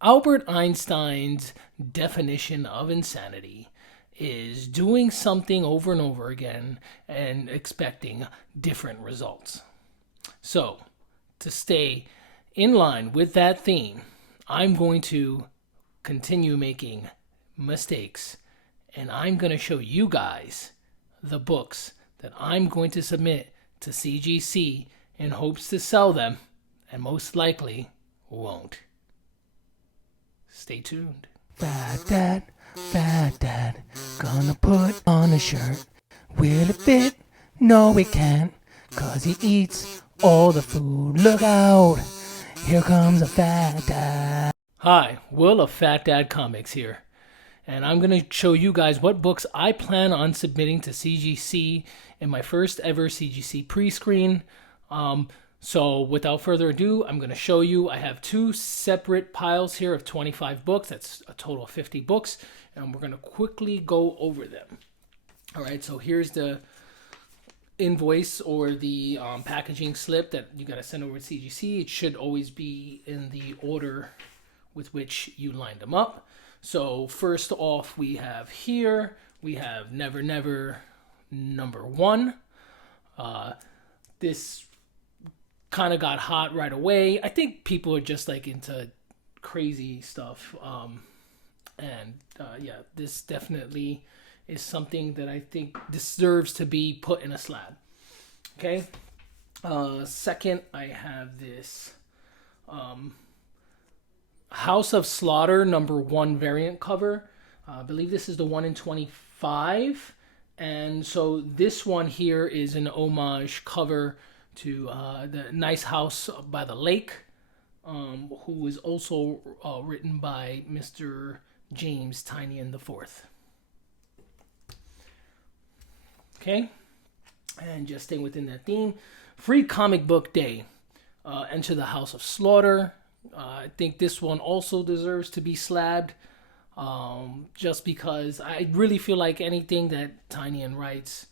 Albert Einstein's definition of insanity is doing something over and over again and expecting different results. So, to stay in line with that theme, I'm going to continue making mistakes and I'm going to show you guys the books that I'm going to submit to CGC in hopes to sell them and most likely won't. Stay tuned. Fat dad, gonna put on a shirt. Will it fit? No, it can't, 'cause he eats all the food. Look out, here comes a fat dad. Hi, Will of Fat Dad Comics here, and I'm going to show you guys what books I plan on submitting to CGC in my first ever CGC pre-screen. So without further ado, I'm going to show you. I have two separate piles here of 25 books. That's a total of 50 books, and we're going to quickly go over them. All right, so here's the invoice or the packaging slip that you got to send over to CGC. It should always be in the order with which you lined them up. So first off, we have Never Never #1. This kind of got hot right away. I think people are just like into crazy stuff. Yeah, this definitely is something that I think deserves to be put in a slab. Okay. Second, I have this House of Slaughter #1 variant cover. I believe this is the 1 in 25. And so this one here is an homage cover to the Nice House by the Lake, who is also written by Mr. James Tynion IV. Okay, and just staying within that theme, Free Comic Book Day, Enter the House of Slaughter. I think this one also deserves to be slabbed, just because I really feel like anything that Tynion writes,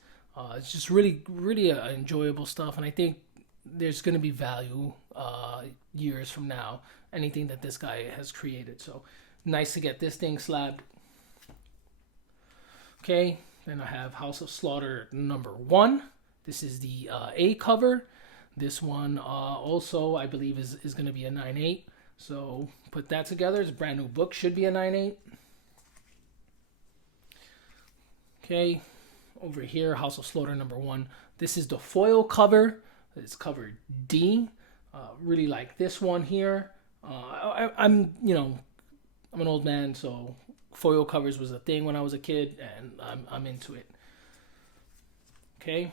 it's just really, really enjoyable stuff, and I think there's going to be value years from now, anything that this guy has created. So nice to get this thing slabbed. Okay, then I have House of Slaughter #1. This is the A cover. This one also, I believe, is going to be a 9/8. So put that together. It's a brand new book. Should be a 9/8. Okay, over here, House of Slaughter #1. This is the foil cover. It's cover D. Really like this one here. I'm an old man, so foil covers was a thing when I was a kid, and I'm into it. Okay.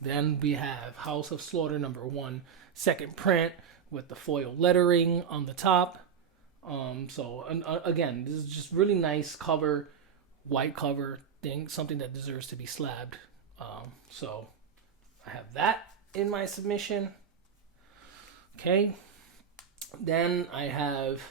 Then we have House of Slaughter #1, second print with the foil lettering on the top. Again, this is just really nice cover, white cover thing, something that deserves to be slabbed. So I have that in my submission. Okay. Then I have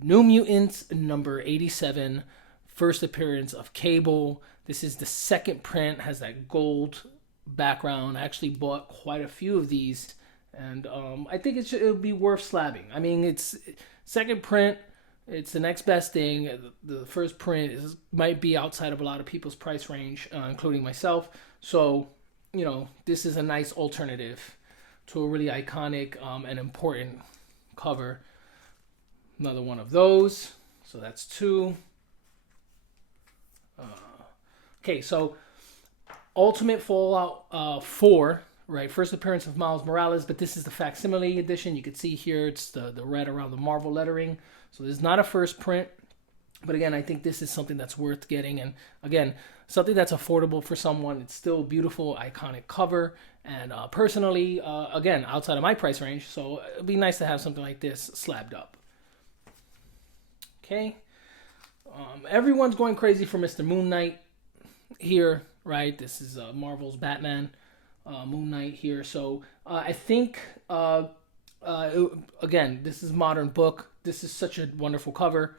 New Mutants #87, first appearance of Cable. This is the second print, has that gold background. I actually bought quite a few of these, and I think it'll be worth slabbing. I mean, it's second print. It's the next best thing. The first print might be outside of a lot of people's price range, including myself. So, this is a nice alternative to a really iconic and important cover. Another one of those. So that's 2. Okay, so Ultimate Fallout 4, right? First appearance of Miles Morales, but this is the facsimile edition. You can see here it's the red around the Marvel lettering. So this is not a first print. But again, I think this is something that's worth getting. And again, something that's affordable for someone. It's still a beautiful, iconic cover. And personally, again, outside of my price range. So it'd be nice to have something like this slabbed up. Okay. Everyone's going crazy for Mr. Moon Knight here, right? This is Marvel's Batman, Moon Knight here. So I think, again, this is a modern book. This is such a wonderful cover.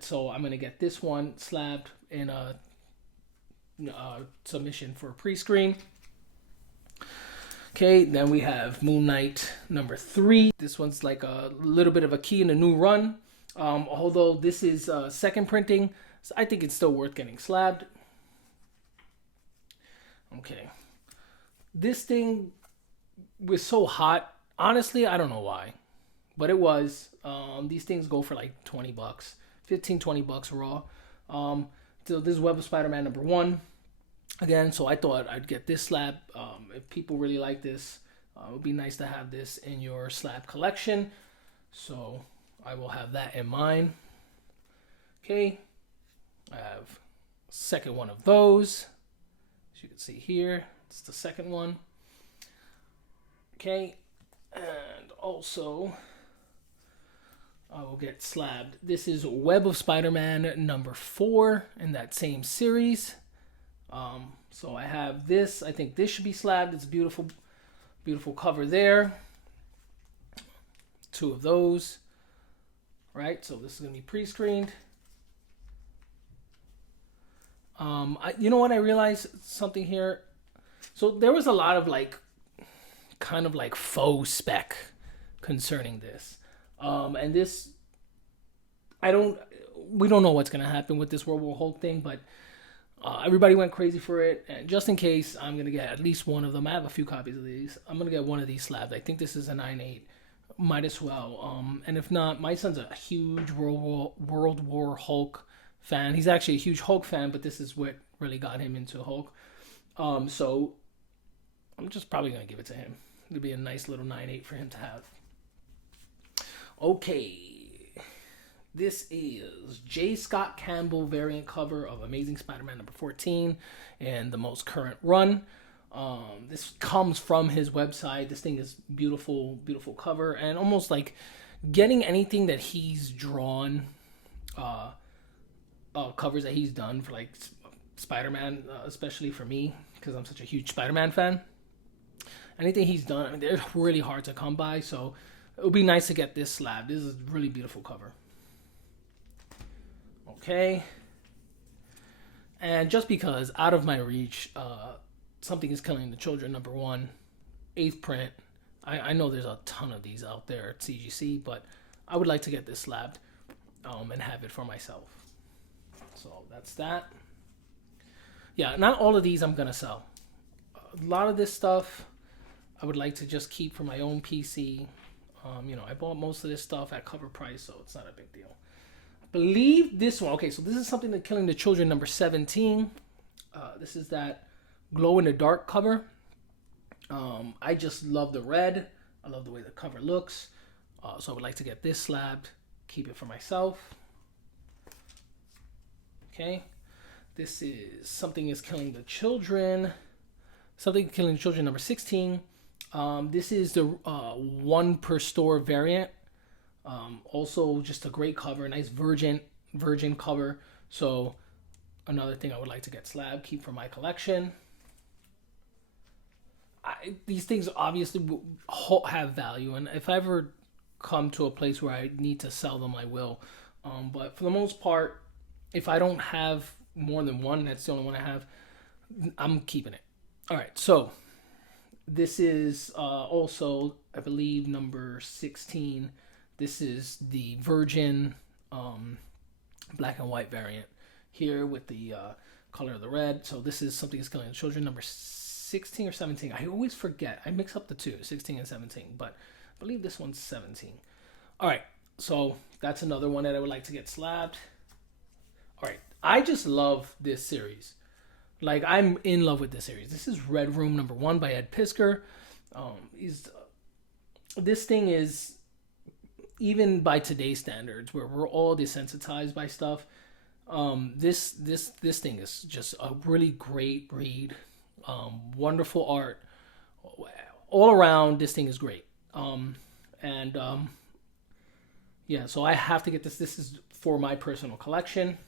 So I'm going to get this one slabbed in a submission for a pre-screen. Okay, then we have Moon Knight number 3. This one's like a little bit of a key in a new run. Although this is second printing, so I think it's still worth getting slabbed. Okay. This thing was so hot. Honestly, I don't know why. But it was. These things go for like $20. $15-$20 raw. So this is Web of Spider-Man number 1. Again, so I thought I'd get this slab. If people really like this, it would be nice to have this in your slab collection. So I will have that in mind. Okay. I have second one of those. As you can see here, it's the second one. Okay. And also, I will get slabbed. This is Web of Spider-Man number 4 in that same series. So I have this. I think this should be slabbed. It's a beautiful, beautiful cover there. 2 of those. Right, so this is going to be pre-screened. You know what? I realized something here. So there was a lot of like, kind of like faux spec concerning this. And this, we don't know what's going to happen with this World War Hulk thing, but everybody went crazy for it. And just in case, I'm going to get at least one of them. I have a few copies of these. I'm going to get one of these slabbed. I think this is a 9.8. Might as well. And if not, my son's a huge World War Hulk fan. He's actually a huge Hulk fan, but this is what really got him into Hulk. So I'm just probably going to give it to him. It'll be a nice little 9.8 for him to have. Okay. This is J. Scott Campbell variant cover of Amazing Spider-Man number 14 and the most current run. This comes from his website. This thing is beautiful, beautiful cover, and almost like getting anything that he's drawn, covers that he's done for like Spider-Man, especially for me, because I'm such a huge Spider-Man fan. Anything he's done, I mean, they're really hard to come by, so it would be nice to get this slab. This is a really beautiful cover. Okay. And just because out of my reach, Something is Killing the Children, number 1, 8th print. I know there's a ton of these out there at CGC, but I would like to get this slabbed and have it for myself. So that's that. Yeah, not all of these I'm going to sell. A lot of this stuff I would like to just keep for my own PC. I bought most of this stuff at cover price, so it's not a big deal. I believe this one. Okay, so this is Something That's Killing the Children, number 17. This is that glow-in-the-dark cover. I just love the red. I love the way the cover looks. So I would like to get this slabbed, keep it for myself. Okay. This is Something Is Killing the Children. Something Killing the Children, number 16. This is the 1 per store variant. Also just a great cover, nice virgin cover. So another thing I would like to get slabbed, keep for my collection. These things obviously have value, and if I ever come to a place where I need to sell them, I will. But for the most part, if I don't have more than one, that's the only one I have, I'm keeping it. All right, so this is also, I believe, number 16. This is the Virgin black and white variant here with the color of the red. So this is Something Is Killing the Children, number 16 or 17. I always forget. I mix up the two, 16 and 17, but I believe this one's 17. All right, so that's another one that I would like to get slabbed. All right, I just love this series. Like, I'm in love with this series. This is Red Room number 1 by Ed Piskor. This thing is, even by today's standards, where we're all desensitized by stuff, this thing is just a really great read. Wonderful art. All around, this thing is great. Yeah, so I have to get this. This is for my personal collection.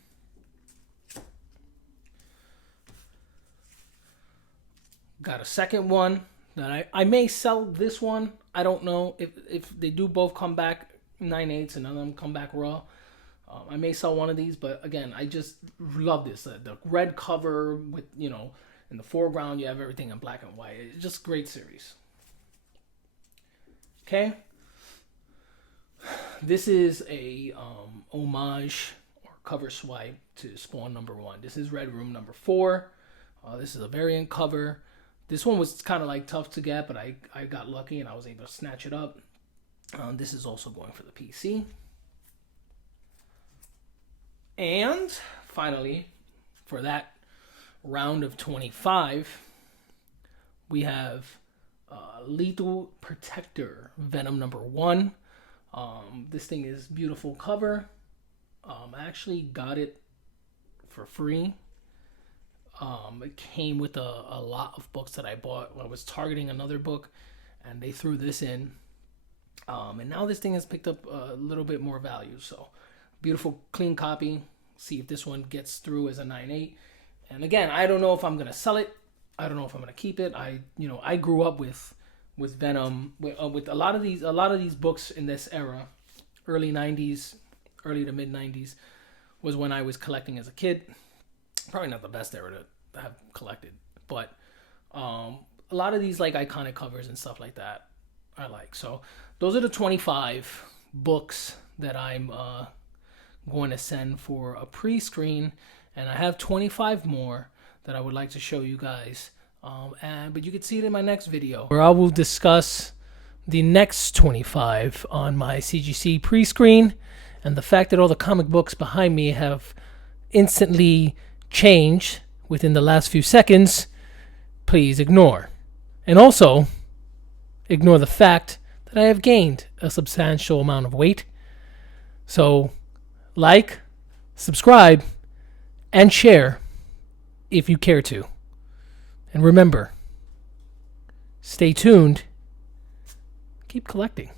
Got a second one that I may sell this one. I don't know if they do both come back 9/8 and none of them come back raw. I may sell one of these, but again, I just love this. The red cover with, in the foreground you have everything in black and white. It's just a great series. Okay. This is a homage or cover swipe to Spawn #1. This is Red Room #4. This is a variant cover. This one was kind of like tough to get, but I got lucky and I was able to snatch it up. This is also going for the PC. And finally, for that round of 25, we have Lethal Protector, Venom #1. This thing is beautiful cover. I actually got it for free. It came with a lot of books that I bought. I was targeting another book, and they threw this in. And now this thing has picked up a little bit more value. So, beautiful, clean copy. See if this one gets through as a 9.8. And again, I don't know if I'm gonna sell it. I don't know if I'm gonna keep it. I grew up with Venom, with a lot of these books in this era, early 90s, early to mid 90s, was when I was collecting as a kid. Probably not the best era to have collected, but a lot of these like iconic covers and stuff like that I like. So those are the 25 books that I'm going to send for a pre-screen, and I have 25 more that I would like to show you guys. But you can see it in my next video, where I will discuss the next 25 on my CGC pre-screen, and the fact that all the comic books behind me have instantly changed within the last few seconds, please ignore. And also, ignore the fact that I have gained a substantial amount of weight. So, like, subscribe, and share if you care to. And remember, stay tuned, keep collecting.